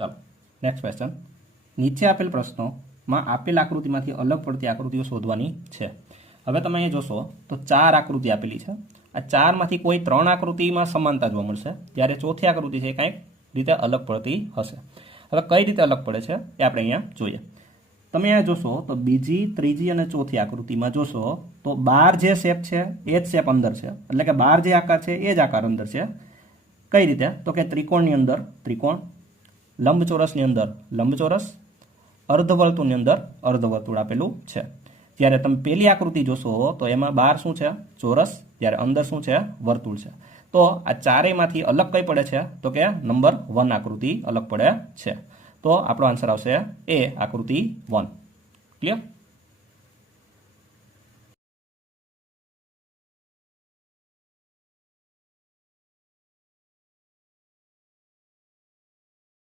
ચાલો next question, નીચે આપેલ પ્રશ્નોમાં આપેલ આકૃતિમાંથી અલગ પડતી આકૃતિઓ શોધવાની છે. હવે તમે અહીંયા જોશો તો 4 આકૃતિ આપેલી છે. આ 4માંથી કોઈ 3 આકૃતિમાં સમાનતા જોવા મળશે, જ્યારે ચોથી આકૃતિ છે એ કંઈક રીતે અલગ પડતી હશે. હવે કઈ રીતે અલગ પડે છે એ આપણે અહીંયા જોઈએ. તમે અહીંયા જોશો તો બીજી, ત્રીજી અને ચોથી આકૃતિમાં જોશો તો 12 જે શેપ છે એ જ શેપ અંદર છે, એટલે કે 12 જે આકાર છે એ જ આકાર અંદર છે. કઈ રીતે? તો કે ત્રિકોણની અંદર ત્રિકોણ, લંબચોરસની અંદર લંબચોરસ, અર્ધવર્તુળની અંદર અર્ધવર્તુળ આપેલું છે. જ્યારે તમે પેલી આકૃતિ જોશો તો એમાં 12 શું છે? ચોરસ, જ્યારે અંદર શું છે? વર્તુળ છે. તો આ ચારેયમાંથી અલગ કઈ પડે છે? તો કે નંબર 1 આકૃતિ અલગ પડે છે. તો આપણો આન્સર આવશે એ આકૃતિ 1. ક્લિયર?